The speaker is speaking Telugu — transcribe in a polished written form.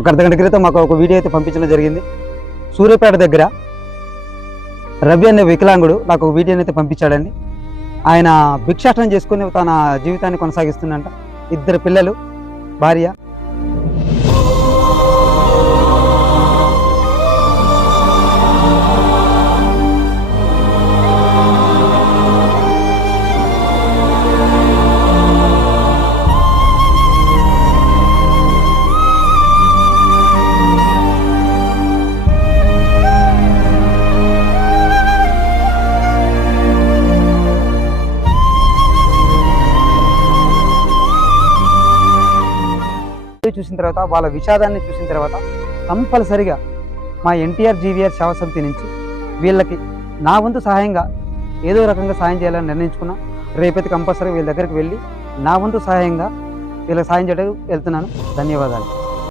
ఒక అర్ధగంట క్రితం మాకు ఒక వీడియో అయితే పంపించడం జరిగింది. సూర్యాపేట దగ్గర రవి అనే వికలాంగుడు నాకు ఒక వీడియోని అయితే పంపించాడండి. ఆయన భిక్షాటన చేసుకుని తన జీవితాన్ని కొనసాగిస్తుందంట. 2 పిల్లలు, భార్య. చూసిన తర్వాత వాళ్ళ విషాదాన్ని చూసిన తర్వాత కంపల్సరిగా మా ఎన్టీఆర్ జీవీఆర్ సేవా సమితి నుంచి వీళ్ళకి నా వంతు సహాయంగా ఏదో రకంగా సాయం చేయాలని నిర్ణయించుకున్నా. రేపైతే కంపల్సరీ వీళ్ళ దగ్గరికి వెళ్ళి నా వంతు సహాయంగా వీళ్ళకి సాయం చేయడానికి వెళ్తున్నాను. ధన్యవాదాలు.